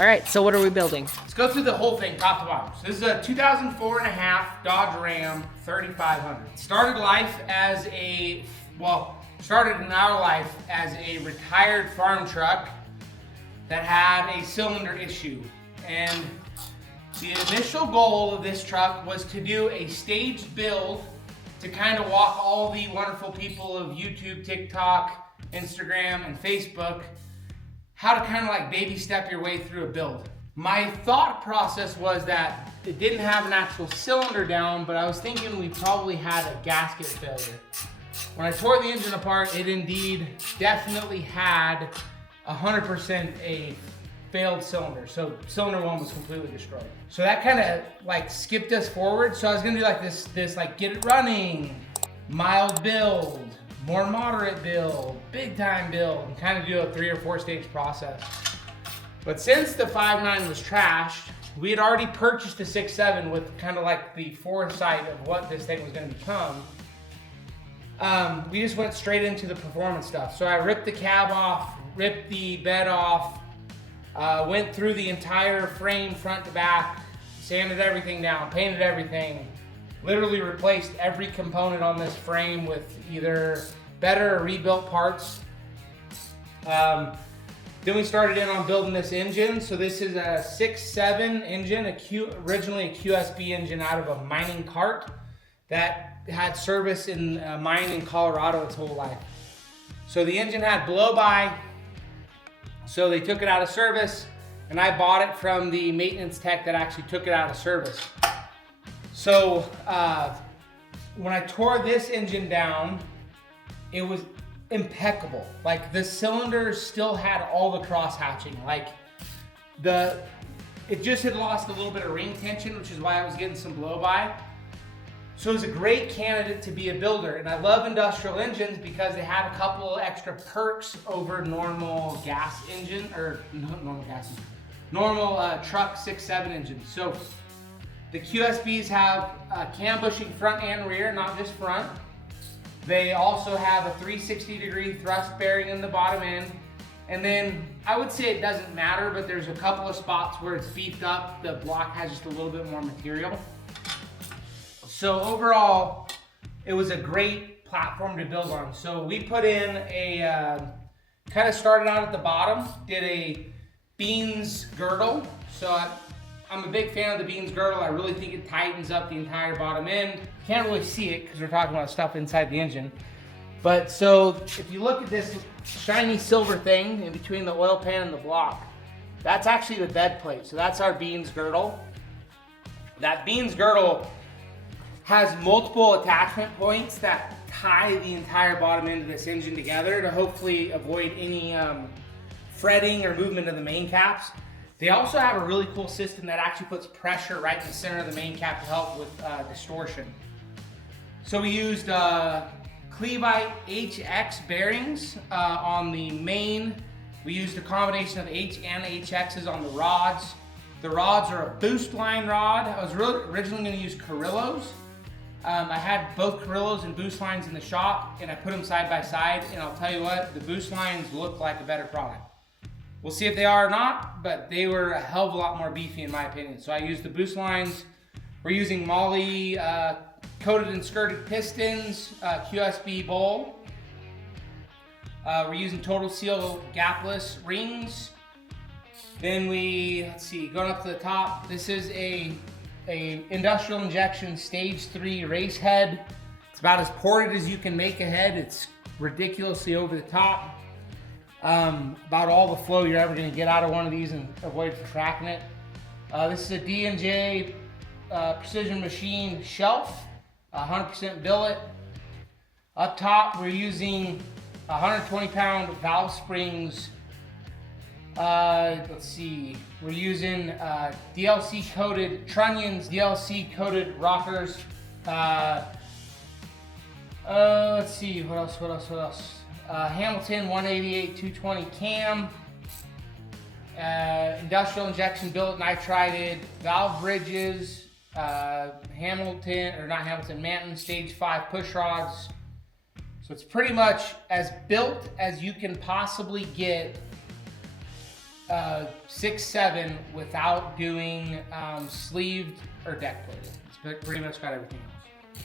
All right, so what are we building? Let's go through the whole thing, top to bottom. So this is a 2004 and a half Dodge Ram 3500. Started in our life as a retired farm truck that had a cylinder issue. And the initial goal of this truck was to do a staged build to kind of walk all the wonderful people of YouTube, TikTok, Instagram, and Facebook how to kind of like baby step your way through a build. My thought process was that it didn't have an actual cylinder down, but I was thinking we probably had a gasket failure. When I tore the engine apart, it indeed definitely had 100% a failed cylinder. So cylinder one was completely destroyed. So that kind of like skipped us forward. So I was gonna do like this like get it running, mild build, more moderate build, big time build, and kind of do a 3 or 4 stage process. But since the 5.9 was trashed, we had already purchased a 6.7 with kind of like the foresight of what this thing was going to become. We just went straight into the performance stuff. So I ripped the cab off, ripped the bed off, went through the entire frame front to back, sanded everything down, painted everything, literally replaced every component on this frame with either better or rebuilt parts. Then we started in on building this engine. So this is a 6.7 engine, originally a QSB engine out of a mining cart that had service in a mine in Colorado its whole life. So the engine had blow-by, so they took it out of service, and I bought it from the maintenance tech that actually took it out of service. So when I tore this engine down, it was impeccable. Like the cylinders still had all the cross hatching. Like it just had lost a little bit of ring tension, which is why I was getting some blow-by. So it was a great candidate to be a builder. And I love industrial engines because they have a couple extra perks over normal gas engine, or normal truck 6.7 engines. So the QSBs have cam bushing front and rear, not just front. They also have a 360-degree thrust bearing in the bottom end. And then I would say it doesn't matter, but there's a couple of spots where it's beefed up. The block has just a little bit more material. So overall, it was a great platform to build on. So we put in kind of started out at the bottom, did a beans girdle. So I'm a big fan of the beans girdle. I really think it tightens up the entire bottom end. Can't really see it because we're talking about stuff inside the engine. But so if you look at this shiny silver thing in between the oil pan and the block, that's actually the bed plate. So that's our beans girdle. That beans girdle has multiple attachment points that tie the entire bottom end of this engine together to hopefully avoid any fretting or movement of the main caps. They also have a really cool system that actually puts pressure right in the center of the main cap to help with distortion. So we used Clevite HX bearings on the main. We used a combination of H and HXs on the rods. The rods are a boost line rod. I was originally going to use Carrillos. I had both Carrillos and boost lines in the shop, and I put them side by side, and I'll tell you what, the boost lines look like a better product. We'll see if they are or not, but they were a hell of a lot more beefy in my opinion. So I used the boost lines. We're using Moly coated and skirted pistons, QSB bowl. We're using Total Seal gapless rings. Then going up to the top, this is a industrial injection stage 3 race head. It's about as ported as you can make a head. It's ridiculously over the top. About all the flow you're ever going to get out of one of these and avoid tracking it. This is a D&J precision machine shelf, 100% billet. Up top we're using 120-pound valve springs. We're using DLC coated trunnions, DLC coated rockers. What else? Hamilton 188 220 cam, industrial injection billet nitrided valve bridges, Manton stage 5 push rods. So it's pretty much as built as you can possibly get 6.7 without doing sleeved or deck plated. It's pretty much got everything else.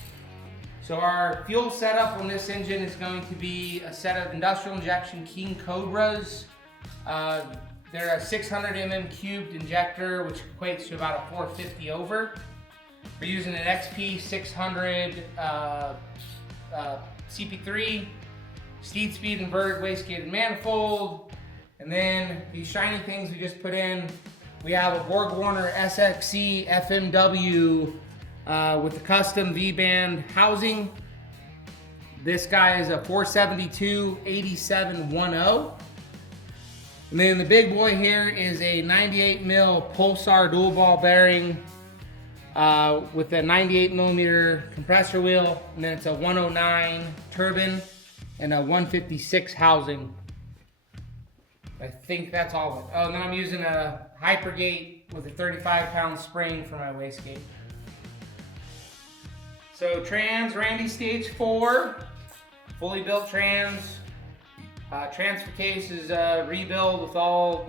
So our fuel setup on this engine is going to be a set of industrial injection King Cobras. They're a 600 mm cubed injector, which equates to about a 450 over. We're using an XP 600 CP3, steed speed inverted wastegated manifold, and then these shiny things we just put in. We have a BorgWarner SXC FMW with the custom V-band housing. This guy is a 472 8710. And then the big boy here is a 98 mil Pulsar dual ball bearing with a 98 millimeter compressor wheel, and then it's a 109 turbine and a 156 housing. I think that's all of it. Oh, and then I'm using a Hypergate with a 35-pound spring for my wastegate. So trans, Randy stage 4, fully built trans. Transfer case is rebuild with all,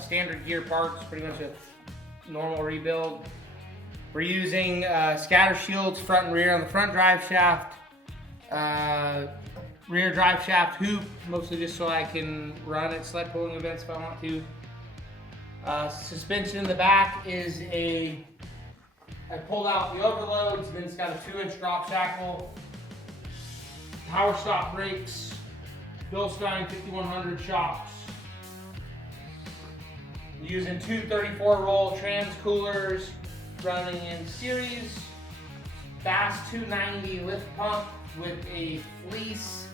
standard gear parts, pretty much a normal rebuild. We're using scatter shields front and rear on the front drive shaft, rear drive shaft hoop, mostly just so I can run at sled pulling events if I want to. Suspension in the back is I pulled out the overloads, then it's got a 2-inch drop shackle, power stop brakes, Bilstein 5100 shocks. Using two 34-roll trans coolers running in series. Fast 290 lift pump with a fleece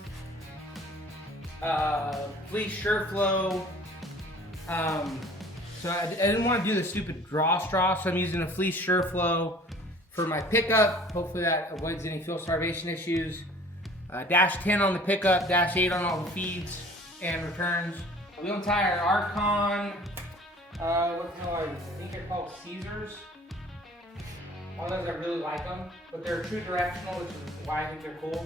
SureFlo. So I didn't want to do the stupid draw straw, so I'm using a fleece SureFlo for my pickup. Hopefully that avoids any fuel starvation issues. Dash 10 on the pickup, dash 8 on all the feeds and returns. Wheel tire Archon, what the hell are these? I think they're called Caesars. One of those I really like them, but they're true directional, which is why I think they're cool.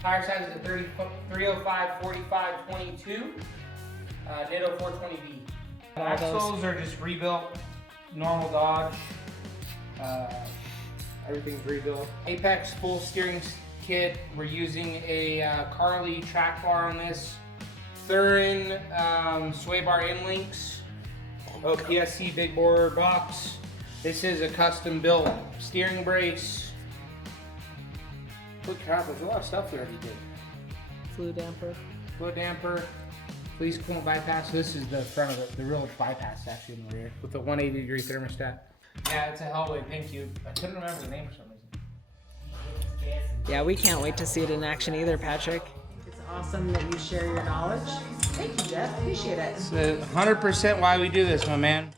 Tire size is a 305 45 22, Ditto 420B. Axles are just rebuilt, normal Dodge. Everything's rebuilt. Apex full steering kit. We're using a Carly track bar on this. Thurin sway bar end links. PSC big bore box. This is a custom built steering brace. Holy crap, there's a lot of stuff we already did. Fluid damper. Fleece coolant bypass. So this is the front of it, the real bypass actually in the rear with the 180-degree thermostat. Yeah, it's a Hellway pin cube. I couldn't remember the name for some reason. Yeah, we can't wait to see it in action either, Patrick. It's awesome that you share your knowledge. Thank you, Jeff. Appreciate it. It's 100% why we do this, my man.